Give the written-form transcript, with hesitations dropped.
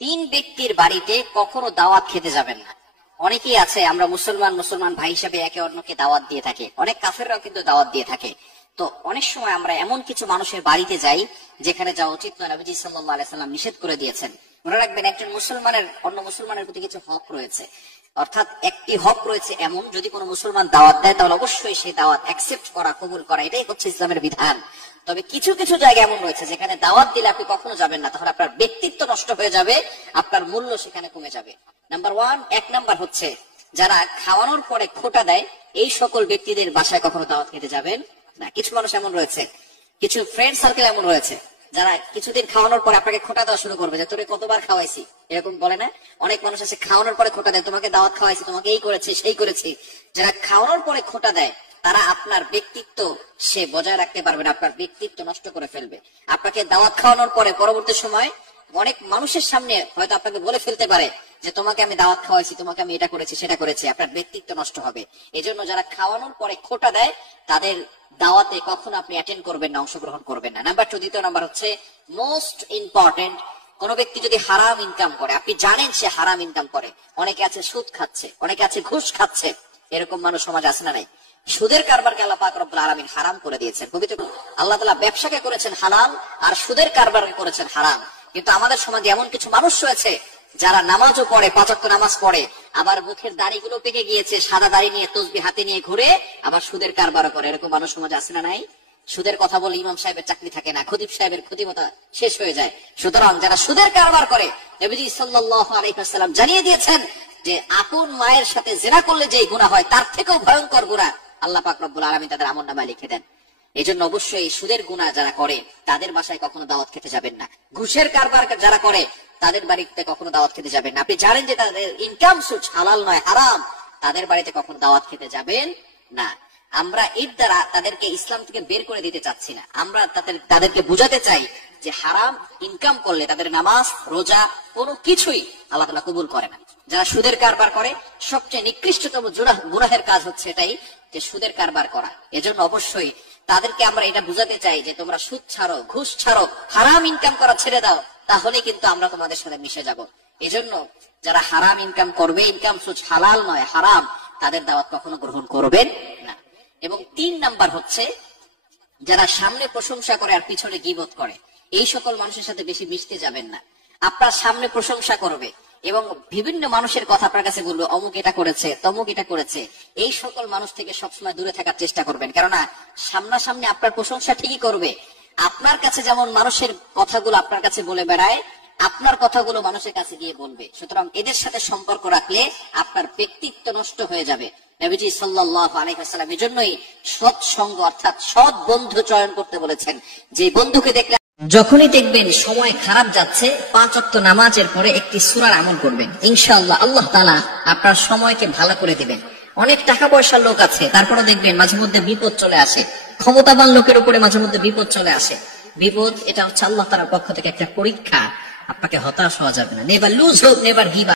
তিন ব্যক্তির বাড়িতে কখনো দাওয়াত খেতে যাবেন না। অনেকেই আছে, আমরা মুসলমান মুসলমান ভাই হিসাবে একে অন্যকে দাওয়াত দিয়ে থাকে, অনেক কাফেররাও কিন্তু দাওয়াত দিয়ে থাকে। তো অনেক সময় আমরা এমন কিছু মানুষের বাড়িতে যাই যেখানে যাওয়া উচিত নয়, নবীজি সাল্লাল্লাহু আলাইহি সাল্লাম নিষেধ করে দিয়েছেন। মনে রাখবেন, একজন মুসলমানের অন্য মুসলমানের প্রতি কিছু হক রয়েছে, অর্থাৎ একটি হক রয়েছে এমন, যদি কোনো মুসলমান দাওয়াত দেয় তাহলে অবশ্যই সেই দাওয়াত অ্যাকসেপ্ট করা, কবুল করা, এটাই হচ্ছে ইসলামের বিধান। তবে কিছু কিছু জায়গা এমন রয়েছে যেখানে দাওয়াত দিলে আপনি কখনো যাবেন না, তাহলে আপনার ব্যক্তিত্ব নষ্ট হয়ে যাবে, আপনার মূল্য সেখানে কমে যাবে। এক নাম্বার হচ্ছে যারা খাওয়ানোর পরে খোটা দেয়, এই সকল ব্যক্তিদের বাসায় কখনো দাওয়াত খেতে যাবেন না। কিছু মানুষ এমন রয়েছে, কিছু ফ্রেন্ড সার্কেল এমন রয়েছে যারা কিছুদিন খাওয়ানোর পরে আপনাকে খোটা দেওয়া শুরু করবে যে তোরে কতবার খাওয়াইছি, এরকম বলে না? অনেক মানুষ আছে খাওয়ানোর পরে খোটা দেয়, তোমাকে দাওয়াত খাওয়াইছি, তোমাকে এই করেছে সেই করেছে। যারা খাওয়ানোর পরে খোটা দেয় তারা আপনার ব্যক্তিত্ব সে বজায় রাখতে পারবে না, আপনার ব্যক্তিত্ব নষ্ট করে ফেলবে। আপনাকে দাওয়াত খাওয়ানোর পরে পরবর্তী সময় অনেক মানুষের সামনে হয়তো আপনাকে বলে ফেলতে পারে যে তোমাকে আমি দাওয়াত খাওয়াইছি, তোমাকে আমি এটা করেছি সেটা করেছি, আপনার ব্যক্তিত্ব নষ্ট হবে। এই জন্য যারা খাওয়ানোর পরে খোটা দেয় তাদের দাওয়াতে কখনো আপনি অ্যাটেন্ড করবেন না, অংশগ্রহণ করবেন না। দ্বিতীয় নাম্বার হচ্ছে মোস্ট ইম্পর্টেন্ট, কোন ব্যক্তি যদি হারাম ইনকাম করে, আপনি জানেন সে হারাম ইনকাম করে, অনেকে আছে সুদ খাচ্ছে, অনেকে আছে ঘুষ খাচ্ছে, এরকম মানুষ সমাজ আছে না নাই? সুদের কারবারকে আল্লাহ পাক রব্বুল আলামিন হারাম করে দিয়েছেন। পবিত্র আল্লাহ তাআলা ব্যবসাকে করেছেন হালাল আর সুদের কারবারকে করেছেন হারাম। কিন্তু আমাদের সমাজে এমন কিছু মানুষ রয়েছে যারা নামাজও পড়ে, 5 ওয়াক্ত নামাজ পড়ে, আবার মুখের দাড়িগুলো পেকে গিয়েছে, সাদা দাড়ি নিয়ে তসবিহ হাতে নিয়ে ঘুরে, আবার সুদের কারবারও করে। এরকম মানুষ সমাজে আছে না নাই? সুদের কথা বলে ইমাম সাহেবের চাকরি থাকে না, খতিব সাহেবের খতিবতা শেষ হয়ে যায়। সুতরাং যারা সুদের কারবার করে, নবীজি সাল্লাল্লাহু আলাইহি ওয়াসাল্লাম জানিয়ে দিয়েছেন যে আপন মায়ের সাথে জিনা করলে যে গুনাহ হয় তার থেকেও ভয়ঙ্কর গুনাহ আল্লাহ পাক রব্বুল আলামিন তাদের আমলনামায় লিখে দেন। এই জন্য অবশ্যই সুদের গুনাহ যারা করে তাদের বাসায় কখনো দাওয়াত খেতে যাবেন না। ঘুষের কারবার যারা করে তাদের বাড়িতে কখনো দাওয়াত খেতে যাবেন না। আপনি জানেন যে তাদের ইনকাম সোর্স হালাল নয়, হারাম, তাদের বাড়িতে কখনো দাওয়াত খেতে যাবেন না। আমরা এর দ্বারা তাদেরকে ইসলাম থেকে বের করে দিতে চাচ্ছি না, আমরা তাদেরকে বুঝাতে চাই যে হারাম ইনকাম করলে তাদের নামাজ, রোজা কোনো কিছুই আল্লাহ তাআলা কবুল করে না। যারা সুদের কারবার করে সবচেয়ে নিকৃষ্টতম গুনাহের কাজ হচ্ছে এটাই, যে সুদের কারবার করা। এজন্য অবশ্যই তাদেরকে আমরা এটা বুঝাতে চাই যে তোমরা সুদ ছাড়ো, ঘুষ ছাড়ো, হারাম ইনকাম করা ছেড়ে দাও, তাহলে কিন্তু আমরা তোমাদের সাথে মিশে যাব। এজন্য যারা হারাম ইনকাম করবে, ইনকাম সোর্স হালাল নয় হারাম, তাদের দাওয়াত কখনো গ্রহণ করবেন না। এবং 3 নাম্বার হচ্ছে যারা সামনে প্রশংসা করে আর পিছনে গীবত করে, এই সকল মানুষের সাথে বেশি মিশতে যাবেন না। আপনার সামনে প্রশংসা করবে এবং বিভিন্ন মানুষের কথা আপনার কাছে বলবে, অমুক এটা করেছে, তমুক এটা করেছে, এই সকল মানুষ থেকে সবসময় দূরে থাকার চেষ্টা করবেন। কেননা সামনাসামনি আপনার প্রশংসা ঠিকই করবে, আপনার কাছে যেমন মানুষের কথাগুলো আপনার কাছে বলে বেড়ায়, আপনার কথাগুলো মানুষের কাছে গিয়ে বলবে। সুতরাং এদের সাথে সম্পর্ক রাখলে আপনার ব্যক্তিত্ব নষ্ট হয়ে যাবে। নবীজি সাল্লাল্লাহু আলাইহি ওয়াসাল্লাম এজন্যই সৎ সঙ্গ অর্থাৎ সৎ বন্ধু চয়ন করতে বলেছেন। যে বন্ধুকে দেখলে যখনই দেখবেন সময় খারাপ যাচ্ছে, 5 ওয়াক্ত নামাজের পরে একটি সূরার আমল করবেন, ইনশাআল্লাহ আল্লাহ তাআলা আপনার সময়কে ভালো করে দিবেন। অনেক টাকা পয়সার লোক আছে, তারপরে দেখবেন মাঝে মধ্যে বিপদ চলে আসে, ক্ষমতাবান লোকের উপরে মাঝে মধ্যে বিপদ চলে আসে। বিপদ এটা হচ্ছে আল্লাহ তাআলার পক্ষ থেকে একটা পরীক্ষা, আপনাকে হতাশ হওয়া যাবে না। Never lose hope, never give up.